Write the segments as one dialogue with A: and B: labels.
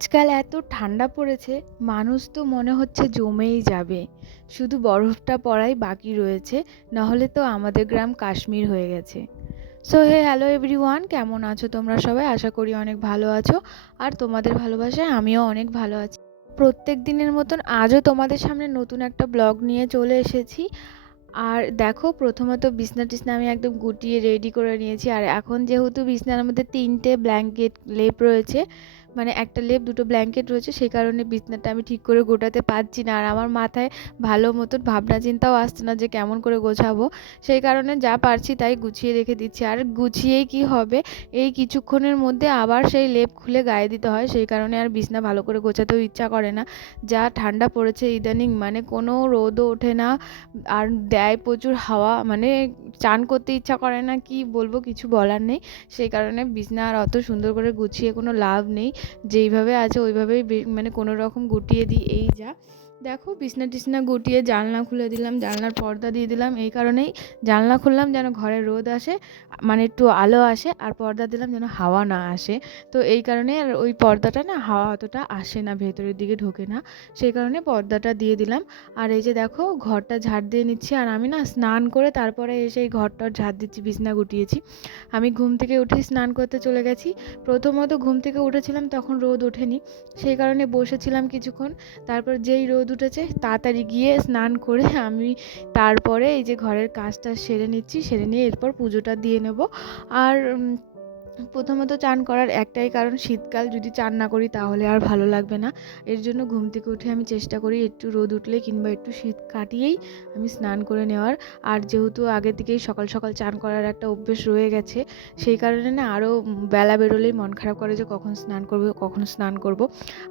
A: আজকাল এত ঠান্ডা পড়েছে, মানুষ তো মনে হচ্ছে জমেই যাবে। শুধু বরফটা পড়াই বাকি রয়েছে, নাহলে তো আমাদের গ্রাম কাশ্মীর হয়ে গেছে। সো হে হ্যালো এভরিওয়ান কেমন আছো তোমরা সবাই? আশা করি অনেক ভালো আছো। আর তোমাদের ভালোবাসায় আমিও অনেক ভালো আছি। প্রত্যেক দিনের মতন আজও তোমাদের সামনে নতুন একটা ব্লগ নিয়ে চলে এসেছি। আর দেখো, প্রথমত বিছনা টিছনা আমি একদম গুটিয়ে রেডি করে নিয়েছি। আর এখন যেহেতু বিছনার মধ্যে তিনটে ব্ল্যাঙ্কেট লেপ রয়েছে মানে একটা লেপ, দুটো ব্ল্যাঙ্কেট রয়েছে, সেই কারণে বিছনাটা আমি ঠিক করে গোটাতে পারছি না। আর আমার মাথায় ভালো মতন ভাবনা চিন্তাও আসছে না যে কেমন করে গোছাবো। সেই কারণে যা পারছি তাই গুছিয়ে রেখে দিচ্ছি। আর গুছিয়েই কি হবে? এই কিছুক্ষণের মধ্যে আবার সেই লেপ খুলে গায়ে দিতে হয়। সেই কারণে আর বিছনা ভালো করে গোছাতেও ইচ্ছা করে না। যা ঠান্ডা পড়েছে ইদানিং মানে কোনো রোদও ওঠে না। আর দেয় প্রচুর হাওয়া মানে চান করতে ইচ্ছা করে না, কি বলব, কিছু বলার নেই। সেই কারণে বিছনা আর অত সুন্দর করে গুছিয়ে কোনো লাভ নেই। যেইভাবে আছে ওইভাবেই মানে কোনো রকম গুটিয়ে দিই এই যা। দেখো বিছনা টিছনা গুটিয়ে জানলা খুলে দিলাম, জানলার পর্দা দিয়ে দিলাম। এই কারণেই জানলা খুললাম যেন ঘরে রোদ আসে মানে একটু আলো আসে, আর পর্দা দিলাম যেন হাওয়া না আসে। তো এই কারণে আর ওই পর্দাটা না হাওয়া অতটা আসে না, ভেতরের দিকে ঢোকে না। সেই কারণে পর্দাটা দিয়ে দিলাম। আর এই যে দেখো ঘরটা ঝাড় দিয়ে নিচ্ছি, আর আমি না স্নান করে তারপরে এসে এই ঘরটার ঝাড় দিচ্ছি, বিছনা গুটিয়েছি। আমি ঘুম থেকে উঠে স্নান করতে চলে গেছি। প্রথমত ঘুম থেকে উঠেছিলাম, তখন রোদ ওঠেনি। সেই কারণে বসেছিলাম কিছুক্ষণ। তারপর যেই রোদ উঠেছে তাড়াতাড়ি গিয়ে স্নান করে আমি তারপরে এই যে ঘরের কাজটা সেরে নিচ্ছি, সেরে নিয়ে এরপর পুজোটা দিয়ে নেব। আর প্রথমত চান করার একটাই কারণ শীতকাল, যদি চান না করি তাহলে আর ভালো লাগবে না। এর জন্য ঘুম থেকে উঠে আমি চেষ্টা করি একটু রোদ উঠলে কিংবা একটু শীত কাটিয়েই আমি স্নান করে নেওয়ার। আর যেহেতু আগে থেকেই সকাল সকাল চান করার একটা অভ্যেস রয়ে গেছে, সেই কারণে না আরও বেলা বেরোলেই মন খারাপ করে যে কখন স্নান করব, কখন স্নান করব।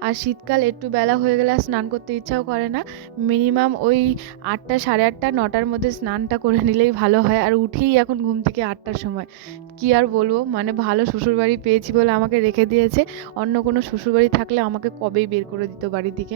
A: আর শীতকাল একটু বেলা হয়ে গেলে আর স্নান করতে ইচ্ছাও করে না। মিনিমাম ওই আটটা, সাড়ে আটটা, নটার মধ্যে স্নানটা করে নিলেই ভালো হয়। আর উঠেই এখন ঘুম থেকে আটটার সময়। কি আর বলব? মানে ভালো শ্বশুরবাড়ি পেয়েছি বলে আমাকে রেখে দিয়েছে। অন্য কোনো শ্বশুরবাড়ি থাকলে আমাকে কবেই বের করে দিত বাড়ি থেকে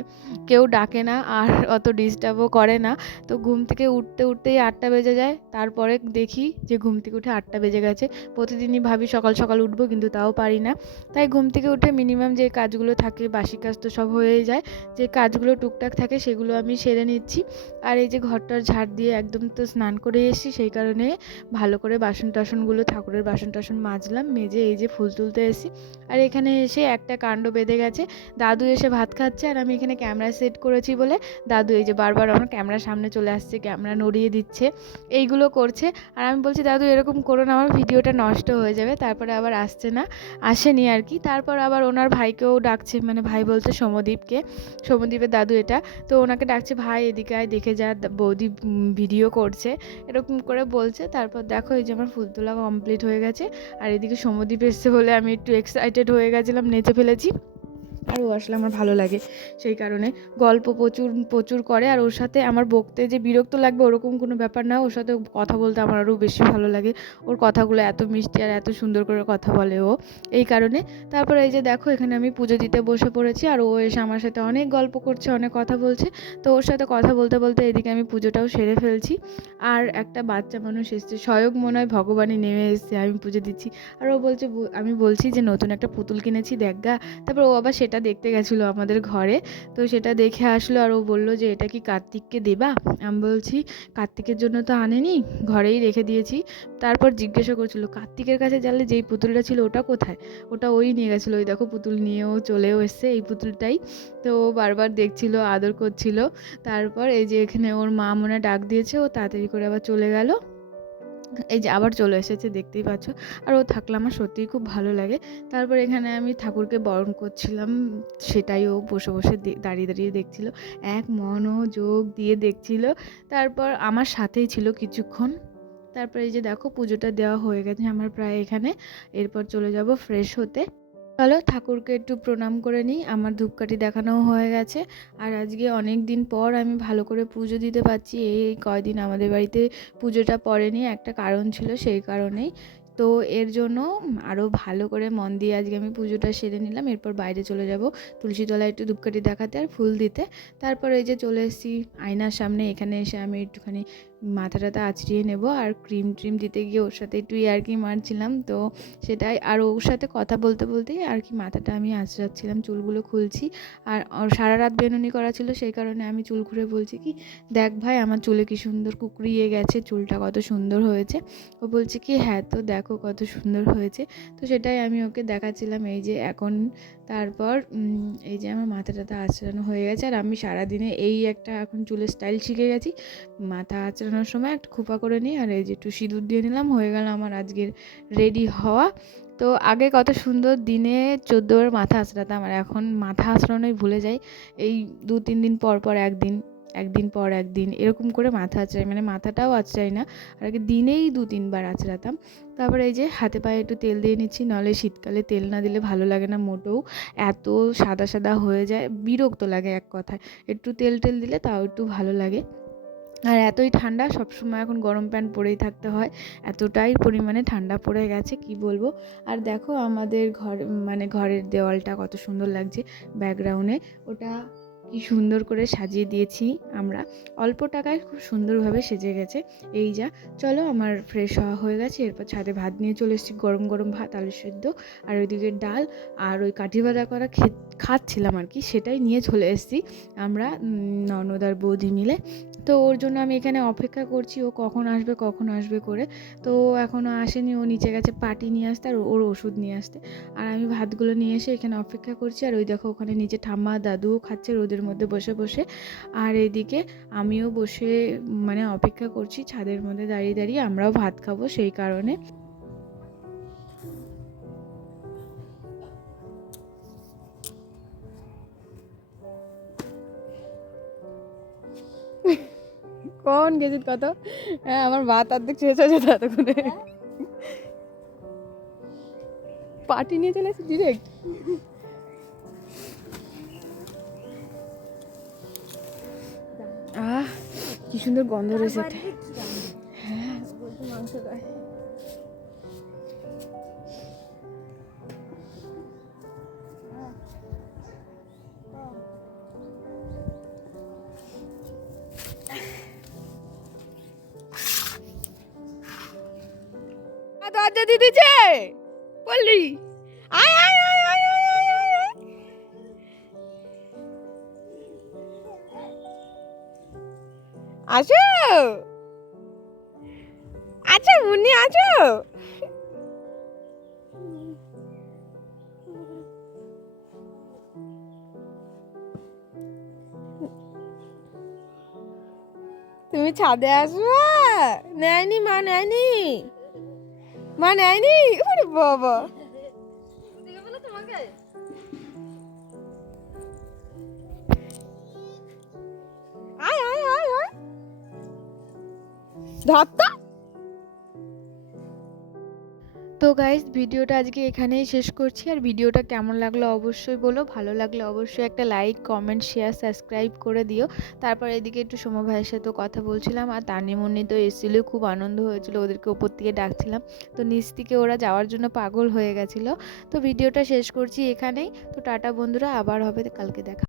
A: কেউ ডাকে না আর অত ডিস্টার্বও করে না। তো ঘুম থেকে উঠতে উঠতেই আটটা বেজে যায়। তারপরে দেখি যে ঘুম থেকে উঠে আটটা বেজে গেছে। প্রতিদিনই ভাবি সকাল সকাল উঠবো কিন্তু তাও পারি না। তাই ঘুম থেকে উঠে মিনিমাম যে কাজগুলো থাকে, বাসি কাজ তো সব হয়েই যায়। যে কাজগুলো টুকটাক থাকে সেগুলো আমি সেরে নিচ্ছি। আর এই যে ঘরটার ঝাড় দিয়ে একদম তো স্নান করে এসেছি, সেই কারণে ভালো করে বাসন টাসনগুলো ঠাকুরের বাসন টাসন মাজলাম, মেজে এই যে ফুল তুলতে এসেছি। আর এখানে এসে একটা কাণ্ড বেঁধে গেছে। দাদু এসে ভাত খাচ্ছে আর আমি এখানে ক্যামেরা সেট করেছি বলে দাদু এই যে বারবার আমার ক্যামেরার সামনে চলে আসছে, ক্যামেরা নড়িয়ে দিচ্ছে। এইগুলো করছে আর আমি বলছি, দাদু, এরকম করো না, আমার ভিডিওটা নষ্ট হয়ে যাবে, তারপরে আবার আসছে না। আসেনি আর কি। তারপর আবার ওনার ভাইকেও ডাকছে মানে ভাই বলতে সমদীপকে। সমদীপের দাদু এটা। তো ওনাকে ডাকছে, ভাই, এদিকে আয়, দেখে যা বৌদি ভিডিও করছে। এরকম করে বলছে। তারপর দেখো এই যে আমার ফুল তোলা কমপ্লিট হয়ে গেছে। আর এদিকে সমদীপ এসছে বলে আমি একটু এক্সাইটেড হয়ে গেছিলাম নেচে ফেলেছি। আর ও আসলে আমার ভালো লাগে সেই কারণে। গল্প প্রচুর প্রচুর করে আর ওর সাথে আমার বকতে যে বিরক্ত লাগবে ওরকম কোনো ব্যাপার না, ওর সাথে কথা বলতে আমার আরও বেশি ভালো লাগে। ওর কথাগুলো এত মিষ্টি আর এত সুন্দর করে কথা বলে ও। এই কারণে তারপরে এই যে দেখো এখানে আমি পুজো দিতে বসে পড়েছি আর ও এসে আমার সাথে অনেক গল্প করছে, অনেক কথা বলছে। তো ওর সাথে কথা বলতে বলতে এদিকে আমি পুজোটাও সেরে ফেলছি। আর একটা বাচ্চা মানুষ এসছে, স্বয়ং মনে হয় ভগবানই নেমে এসছে, আমি পুজো দিচ্ছি। আর ও বলছে, আমি বলছি যে নতুন একটা পুতুল কিনেছি, দেখ গা। তারপর ও আবার সেটা দেখতে গেছিল আমাদের ঘরে। তো সেটা দেখে আসলো আর ও বলল যে, এটা কি কার্তিককে দেবা? আমি বলছি, কার্তিকের জন্য তো আনেনি, ঘরেই রেখে দিয়েছি। তারপর জিজ্ঞাসা করছিল, কার্তিকের কাছে জানলে যেই পুতুলটা ছিল ওটা কোথায়? ওটা ওই নিয়ে গেছিল, ওই দেখো পুতুল নিয়েও চলেও এসছে এই পুতুলটাই। তো ও বারবার দেখছিল, আদর করছিল। তারপর এই যে এখানে ওর মা মনে ডাক দিয়েছে, ও তাড়াতাড়ি করে আবার চলে গেল। এই যে আবার চলে এসেছে, দেখতেই পাচ্ছ। আর ও থাকলে আমার সত্যিই খুব ভালো লাগে। তারপর এখানে আমি ঠাকুরকে বরণ করছিলাম, সেটাই ও বসে বসে দাঁড়িয়ে দাঁড়িয়ে দেখছিল। এক মনোযোগ দিয়ে দেখছিল। তারপর আমার সাথেই ছিল কিছুক্ষণ। তারপরে এই যে দেখো পুজোটা দেওয়া হয়ে গেছে আমার প্রায় এখানে। এরপর চলে যাব ফ্রেশ হতে। চলো ঠাকুরকে একটু প্রণাম করে নিই। আমার ধূপকাঠি দেখানোও হয়ে গেছে। আর আজকে অনেক দিন পর আমি ভালো করে পুজো দিতে পারছি। এই কয়দিন আমাদের বাড়িতে পুজোটা পড়েনি, একটা কারণ ছিল সেই কারণেই। তো এর জন্য আরও ভালো করে মন দিয়ে আজকে আমি পুজোটা সেরে নিলাম। এরপর বাইরে চলে যাব তুলসী তলায় একটু ধূপকাঠি দেখাতে আর ফুল দিতে। তারপর এই যে চলে এসেছি আয়নার সামনে। এখানে এসে আমি একটুখানি মাথাটাতে আঁচড়িয়ে নেব আর ক্রিম ট্রিম দিতে গিয়ে ওর সাথে একটু আর কি মারছিলাম, তো সেটাই আর ওর সাথে কথা বলতে বলতেই আর কি মাথাটা আমি আঁচড়াচ্ছিলাম চুলগুলো খুলছি আর সারা রাত বেনুনি করা ছিল, সেই কারণে আমি চুল ঘুরে বলছি কি, দেখ ভাই, আমার চুলে কি সুন্দর কুকড়িয়ে গেছে, চুলটা কত সুন্দর হয়েছে। ও বলছে কি হ্যাঁ তো দেখো কত সুন্দর হয়েছে। তো সেটাই আমি ওকে দেখাচ্ছিলাম, এই যে এখন তারপর এই যে আমার মাথা টাথা আঁচড়ানো হয়ে গেছে আর আমি সারাদিনে এই একটা এখন চুলের স্টাইল শিখে গেছি। মাথা আঁচড়ানোর সময় একটা খোপা করে নিই আর এই যে একটু সিঁদুর দিয়ে নিলাম, হয়ে গেল আমার আজকের রেডি হওয়া। তো আগে কত সুন্দর দিনে চোদ্দোবার মাথা আঁচড়াতাম আর এখন মাথা আঁচড়ানোই ভুলে যাই। এই দু তিন দিন পর পর একদিন একদিন পর একদিন, এরকম করে মাথা আঁচড়াই মানে মাথাটাও আঁচড়াই না। আর আগে দিনেই দু তিনবার আঁচড়াতাম তারপরে এই যে হাতে পায়ে একটু তেল দিয়ে নিচ্ছি নাহলে শীতকালে তেল না দিলে ভালো লাগে না মোটেও। এত সাদা সাদা হয়ে যায়, বিরক্ত লাগে এক কথায়। একটু তেল টেল দিলে তাও একটু ভালো লাগে। আর এতই ঠান্ডা, সবসময় এখন গরম প্যান্ট পরেই থাকতে হয়। এতটাই পরিমাণে ঠান্ডা পড়ে গেছে, কি বলব? আর দেখো আমাদের ঘর মানে ঘরের দেওয়ালটা কত সুন্দর লাগছে ব্যাকগ্রাউন্ডে। ওটা কি সুন্দর করে সাজিয়ে দিয়েছি আমরা। অল্প টাকায় খুব সুন্দরভাবে সেজে গেছে। এই যা, চলো আমার ফ্রেশ হওয়া হয়ে গেছে। এরপর ছাদে ভাত নিয়ে চলে এসেছি, গরম গরম ভাত, আলু সেদ্ধ আর ওইদিকে ডাল আর ওই কাঠি ভাজা করা খেত খাচ্ছিলাম আর কি, সেটাই নিয়ে চলে এসেছি। আমরা ননদ আর বৌদি মিলে তো ওর জন্য আমি এখানে অপেক্ষা করছি, ও কখন আসবে কখন আসবে করে। তো এখনও আসেনি, ও নিচে গেছে পাটি নিয়ে আসতে আর ওর ওষুধ নিয়ে আসতে। আর আমি ভাতগুলো নিয়ে এসে এখানে অপেক্ষা করছি, আর ওই দেখো ওখানে নিচে ঠাম্মা দাদুও খাচ্ছে রোদের মধ্যে বসে বসে। আর এদিকে আমিও বসে মানে অপেক্ষা করছি ছাদের মধ্যে দাঁড়িয়ে দাঁড়িয়ে, আমরাও ভাত খাব সেই কারণে। কোন গেছিস কত? হ্যাঁ আমার ভাত অর্ধেক শেষ হয়েছে ততক্ষণে পার্টি নিয়ে চলে এসে ডিরেক্ট আহ, কি সুন্দর গন্ধ রয়েছে। লজ্জা দিতেছে বললি। আয় আয় আয় আয় আসো। আচ্ছা মুন্নি আছো তুমি ছাদে আসবা? নেয়নি মা, নেয়নি। মা নেয়নি ওরে বাবা। আয় তো গাইজ ভিডিওটা আজকে এখানেই শেষ করছি। আর ভিডিওটা কেমন লাগল অবশ্যই বলো। ভালো লাগলে অবশ্যই একটা লাইক কমেন্ট শেয়ার সাবস্ক্রাইব করে দিও। তারপর এদিকে একটু সোমা ভাইয়ের সাথে কথা বলছিলাম। আর তানিমুন্নি তো এসেছিল, খুব আনন্দ হয়েছিল, ওদেরকে ওপর থেকে ডাকছিলাম। তো নিচ থেকে ওরা যাওয়ার জন্য পাগল হয়ে গেছিল। তো ভিডিওটা শেষ করছি এখানেই। তো টাটা বন্ধুরা, আবার হবে, কালকে দেখা